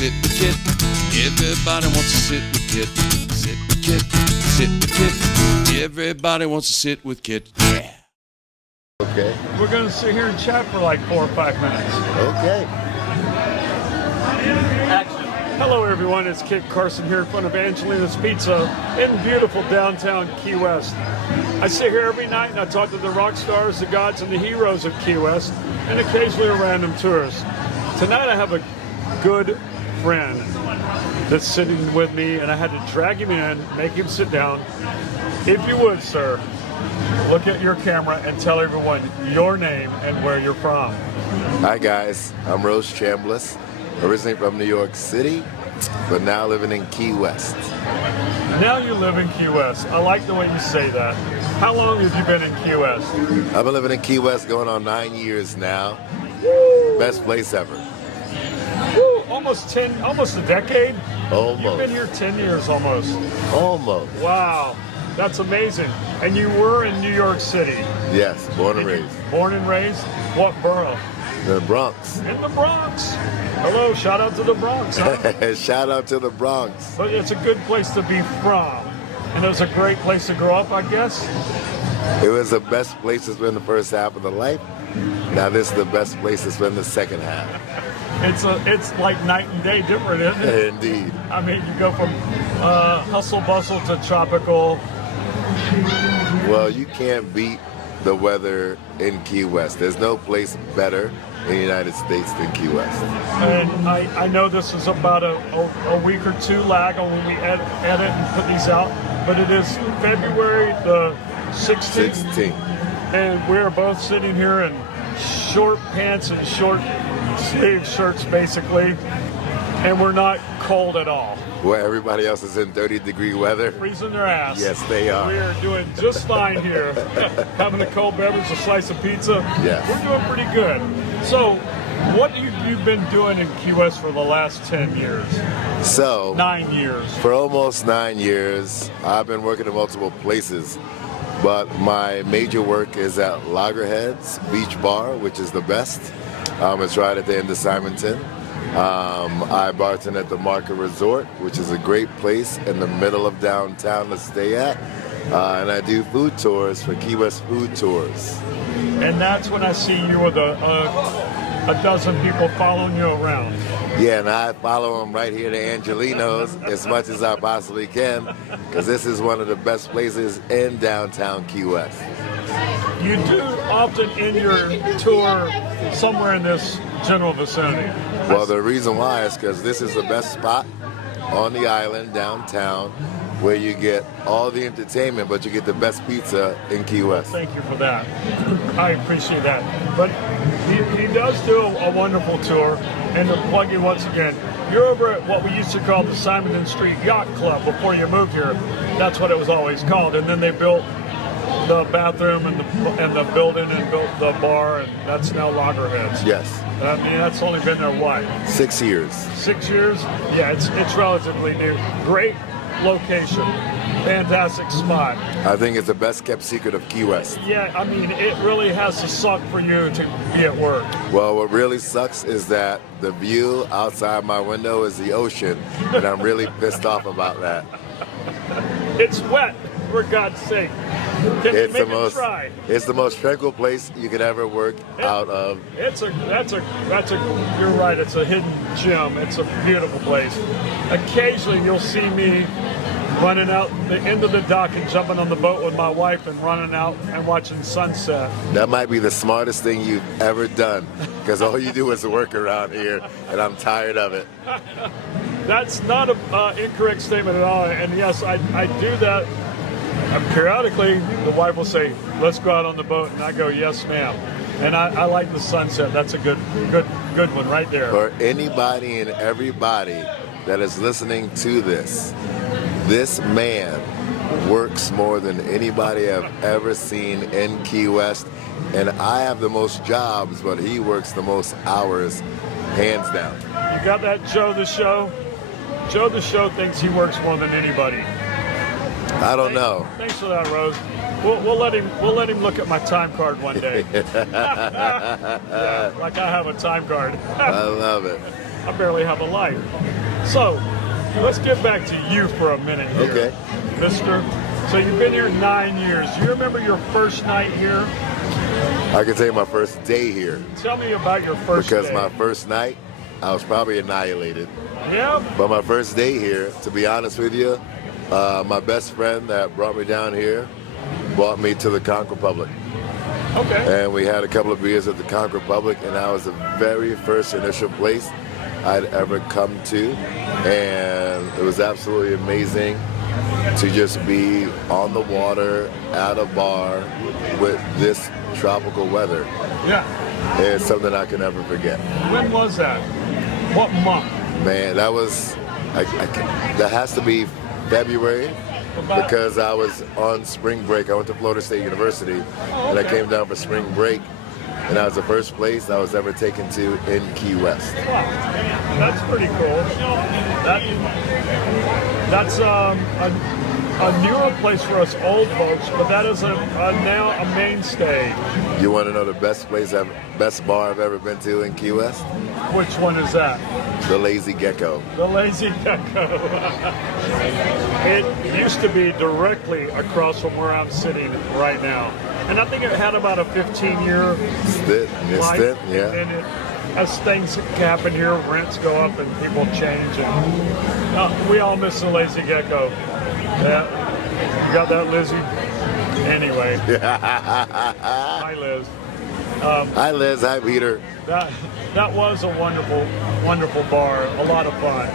sit with Kit. Everybody wants to sit with Kit. Sit with Kit. Sit with Kit. Everybody wants to sit with Kit. Yeah. Okay. We're going to sit here and chat for like 4 or 5 minutes. Okay. Action. Hello, everyone. It's Kit Carson here in front of Angelina's Pizza in beautiful downtown Key West. I sit here every night and I talk to the rock stars, the gods, and the heroes of Key West, and occasionally a random tourist. Tonight I have a good friend that's sitting with me, and I had to drag him in, make him sit down. If you would, sir, look at your camera and tell everyone your name and where you're from. Hi, guys. I'm Rose Chambliss, originally from New York City, but now living in Key West. Now you live in Key West. I like the way you say that. How long have you been in Key West? I've been living in Key West going on 9 years now. Woo! Best place ever. Woo! Almost a decade? Almost. You've been here 10 years almost. Almost. Wow. That's amazing. And you were in New York City. Yes, born and raised. Born and raised? What borough? The Bronx. In the Bronx. Hello, shout out to the Bronx, huh? Shout out to the Bronx. But it's a good place to be from. And it was a great place to grow up, I guess. It was the best place to spend the first half of the life. Now this is the best place to spend the second half. It's like night and day different, isn't it? Indeed. I mean, you go from hustle bustle to tropical. Well, you can't beat the weather in Key West. There's no place better in the United States than Key West. And I know this is about a week or two lag on when we edit and put these out, but it is February the 16th. 16. And we're both sitting here in short pants and short sleeve shirts, basically, and we're not cold at all. Where everybody else is in 30-degree weather. Freezing their ass. Yes, they are. We are doing just fine here. Having a cold beverage, a slice of pizza. Yes. We're doing pretty good. So, what have you been doing in Key West for the last 10 years? So, 9 years. For almost 9 years, I've been working in multiple places. But my major work is at Lagerheads Beach Bar, which is the best. It's right at the end of Simonton. I bartend at the Market Resort, which is a great place in the middle of downtown to stay at. And I do food tours for Key West Food Tours. And that's when I see you with a dozen people following you around. Yeah, and I follow them right here to Angelina's as much as I possibly can, because this is one of the best places in downtown Key West. You do often end your tour somewhere in this general vicinity. Well, the reason why is because this is the best spot on the island downtown where you get all the entertainment, but you get the best pizza in Key West. Thank you for that. I appreciate that. But he does do a wonderful tour. And to plug you once again, you're over at what we used to call the Simonton Street Yacht Club before you moved here. That's what it was always called. And then they built the bathroom and the building and built the bar, and that's now Lagerheads. Yes. I mean, that's only been there, what? 6 years. 6 years? Yeah, it's relatively new. Great location. Fantastic spot. I think it's the best kept secret of Key West. Yeah, I mean, it really has to suck for you to be at work. Well, what really sucks is that the view outside my window is the ocean, and I'm really pissed off about that. It's wet, for God's sake. Can you make it try? It's the most tranquil place you could ever work out of. You're right, it's a hidden gem. It's a beautiful place. Occasionally you'll see me running out the end of the dock and jumping on the boat with my wife and running out and watching sunset. That might be the smartest thing you've ever done, because all you do is work around here, and I'm tired of it. That's not an incorrect statement at all. And yes, I do that. Periodically, the wife will say, "Let's go out on the boat," and I go, "Yes, ma'am." And I like the sunset. That's a good one right there. For anybody and everybody that is listening to this man works more than anybody I've ever seen in Key West, and I have the most jobs, but he works the most hours, hands down. You got that, Joe the Show? Joe the Show thinks he works more than anybody. I don't know. Thanks for that, Rose. We'll let him look at my time card one day. Yeah, like I have a time card. I love it. I barely have a light. So let's get back to you for a minute here, Okay. Mister. So you've been here 9 years. Do you remember your first night here? I can tell you my first day here. Tell me about your first Because day. my first night, I was probably annihilated. Yeah. But my first day here, to be honest with you, my best friend that brought me down here brought me to the Conch Republic. Okay. And we had a couple of beers at the Conch Republic, and that was the very first initial place I'd ever come to. And it was absolutely amazing to just be on the water at a bar with this tropical weather. Yeah. It's something I can never forget. When was that? What month? Man, that was, that has to be February, because I was on spring break. I went to Florida State University, and I came down for spring break, and that was the first place I was ever taken to in Key West. Wow, that's pretty cool. That's a newer place for us old folks, but that is now a mainstay. You want to know the best bar I've ever been to in Key West? Which one is that? The Lazy Gecko. The Lazy Gecko. It used to be directly across from where I'm sitting right now. And I think it had about a 15-year life. Yeah. And as things happen here, rents go up and people change. And we all miss the Lazy Gecko. Yeah. You got that, Lizzie? Anyway. Hi, Liz. Hi, Liz. Hi, Peter. That was a wonderful, wonderful bar. A lot of fun.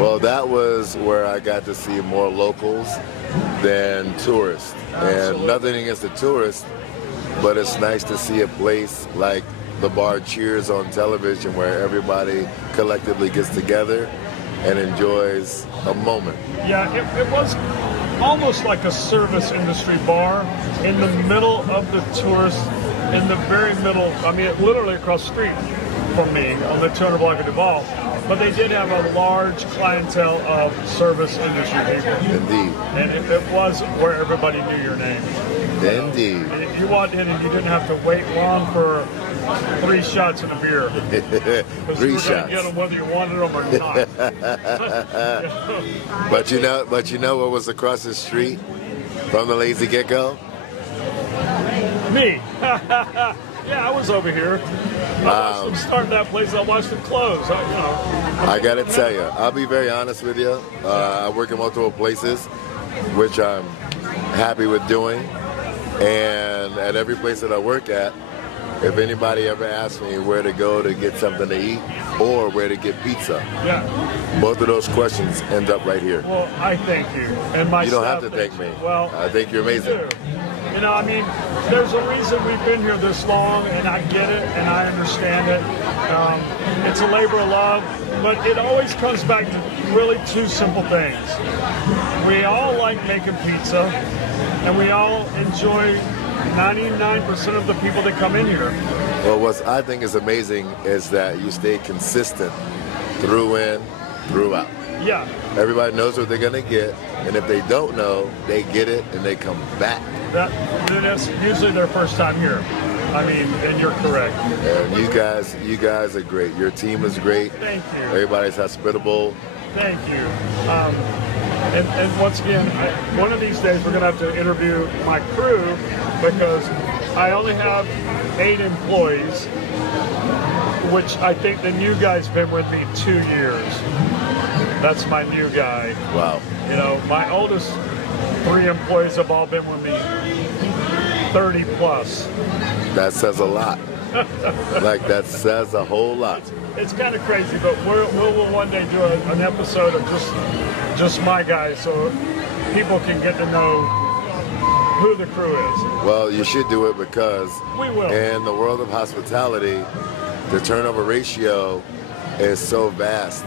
Well, that was where I got to see more locals than tourists. Absolutely. And nothing against the tourists, but it's nice to see a place like the bar Cheers on television where everybody collectively gets together and enjoys a moment. Yeah, it was almost like a service industry bar in the middle of the tourists, in the very middle, I mean, literally across the street from me on the 200 block of Duval. But they did have a large clientele of service industry people. Indeed. And it was where everybody knew your name. Indeed. And you walked in and you didn't have to wait long for 3 shots and a beer. 3 shots. You were going to get them whether you wanted them or not. But you know what was across the street from the Lazy Gecko? Me. Yeah, I was over here. I watched them start that place. I watched them close. I gotta tell you, I'll be very honest with you. I work in multiple places, which I'm happy with doing. And at every place that I work at, if anybody ever asks me where to go to get something to eat or where to get pizza, both of those questions end up right here. Well, I thank you. And my You don't have staff to thank me. Well, I think you're amazing. You know, I mean, there's a reason we've been here this long, and I get it, and I understand it. It's a labor of love, but it always comes back to really 2 simple things. We all like making pizza, and we all enjoy 99% of the people that come in here. Well, what I think is amazing is that you stay consistent throughout. Yeah. Everybody knows what they're gonna get, and if they don't know, they get it and they come back. That's usually their first time here. I mean, and you're correct. And you guys are great. Your team is great. Thank you. Everybody's hospitable. Thank you. And once again, one of these days we're going to have to interview my crew because I only have 8 employees, which I think the new guy's been with me 2 years. That's my new guy. Wow. You know, my oldest 3 employees have all been with me 30 plus. That says a lot. Like, that says a whole lot. It's kind of crazy, but we'll one day do an episode of just my guys so people can get to know who the crew is. Well, you should do it because we will. In the world of hospitality, the turnover ratio is so vast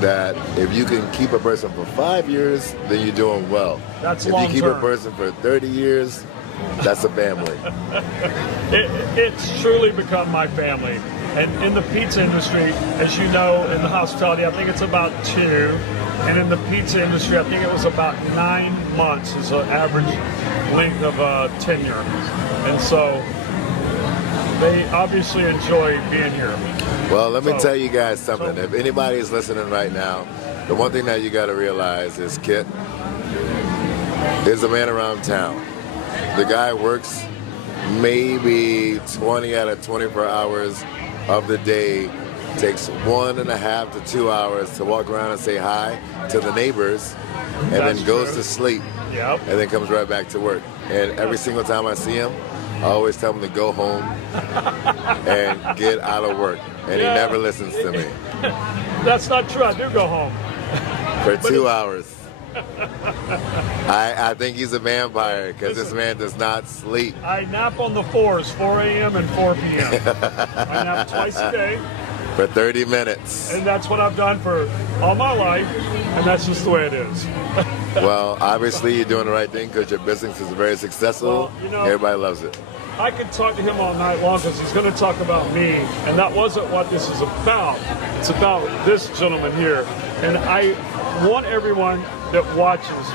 that if you can keep a person for 5 years, then you're doing well. That's if long you keep term. a person for 30 years, that's a family. It's truly become my family. And in the pizza industry, as you know, in the hospitality, I think it's about 2. And in the pizza industry, I think it was about 9 months is an average length of tenure. And so they obviously enjoy being here. Well, let me So- tell you guys something. If anybody is listening right now, the one thing that you got to realize is Kit is a man around town. The guy works maybe 20 out of 24 hours of the day, takes 1.5 to 2 hours to walk around and say hi to the neighbors, and That's then goes true. to sleep, Yep. and then comes right back to work. And every single time I see him, I always tell him to go home and get out of work, and Yeah. he never listens to me That's not true. I do go home. for 2 hours. I think he's a vampire because this man does not sleep. I nap on the 4s, 4 a.m. and 4 p.m. I nap twice a day, For 30 minutes. and that's what I've done for all my life, and that's just the way it is. Well, obviously you're doing the right thing because your business is very successful. Well, you know- Everybody loves it. I could talk to him all night long because he's going to talk about me, and that wasn't what this is about. It's about this gentleman here, and I want everyone that watches,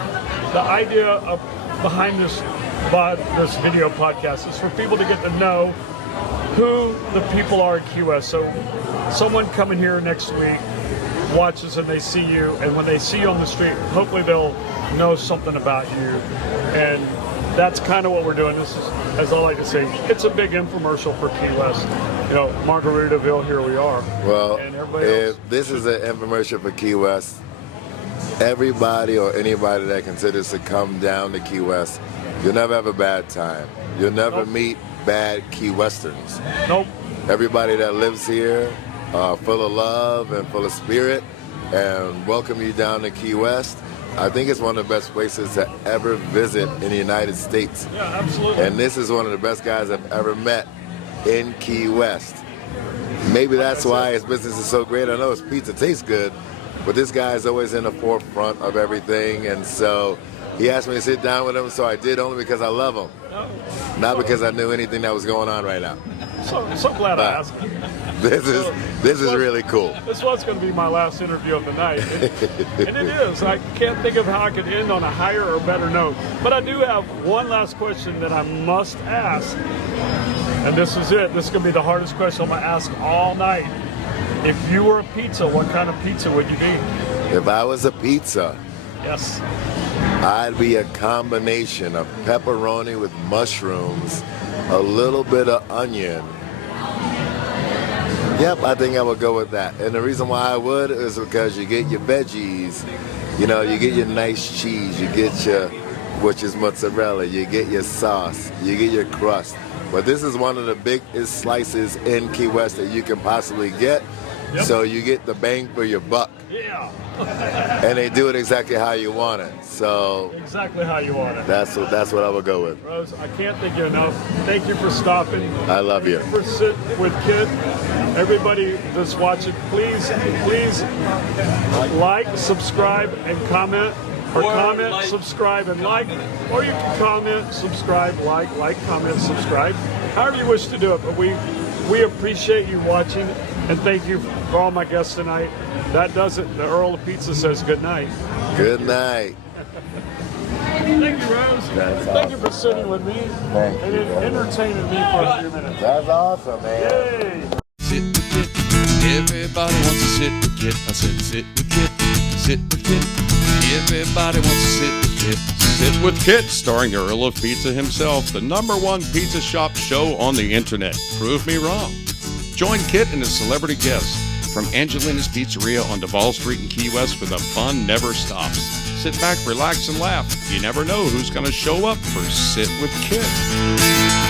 the idea of behind this video podcast is for people to get to know who the people are in Key West. So someone coming here next week watches and they see you, and when they see you on the street, hopefully they'll know something about you. And that's kind of what we're doing. This is, as I like to say, it's a big infomercial for Key West. You know, Margaritaville, here we are. Well, And everybody else. if this is an infomercial for Key West, everybody or anybody that considers to come down to Key West, you'll never have a bad time. You'll never Nope. meet bad Key Westerns. Nope. Everybody that lives here, full of love and full of spirit, and welcome you down to Key West. I think it's one of the best places to ever visit in the United States. Yeah, absolutely. And this is one of the best guys I've ever met in Key West. Maybe that's why his business is so great. I know his pizza tastes good, but this guy is always in the forefront of everything. And so he asked me to sit down with him, so I did, only because I love him, not because I knew anything that was going on right now. So glad I asked. This is really cool. This was going to be my last interview of the night. And it is. I can't think of how I could end on a higher or better note. But I do have one last question that I must ask. And this is it. This is going to be the hardest question I'm going to ask all night. If you were a pizza, what kind of pizza would you be? If I was a pizza, Yes. I'd be a combination of pepperoni with mushrooms, a little bit of onion. Yep, I think I would go with that. And the reason why I would is because you get your veggies, you know, you get your nice cheese, you get your, which is mozzarella, you get your sauce, you get your crust. But this is one of the biggest slices in Key West that you can possibly get. Yep. So you get the bang for your buck. Yeah. And they do it exactly how you want it. So Exactly how you want it. that's what I would go with. Rose, I can't thank you enough. Thank you for stopping. I love you. For sitting with Kit. Everybody that's watching, please like, subscribe, and comment. Or comment, like. subscribe, and like. Or you can comment, subscribe, like, comment, subscribe. However you wish to do it. But we appreciate you watching, and thank you for all my guests tonight. That does it. The Earl of Pizza says good night. Good night. Thank you, Rose. That's Thank you awesome. for sitting with me Thank and you, then man. entertaining me for a few minutes. That's awesome, man. Yay! Sit with Kit. Everybody wants to sit with Kit. I said sit with Kit. Sit with Kit. Everybody wants to sit with Kit. Sit with Kit, starring the Earl of Pizza himself, the #1 pizza shop show on the internet. Prove me wrong. Join Kit and his celebrity guests from Angelina's Pizzeria on Duval Street in Key West, where the fun never stops. Sit back, relax, and laugh. You never know who's going to show up for Sit with Kit.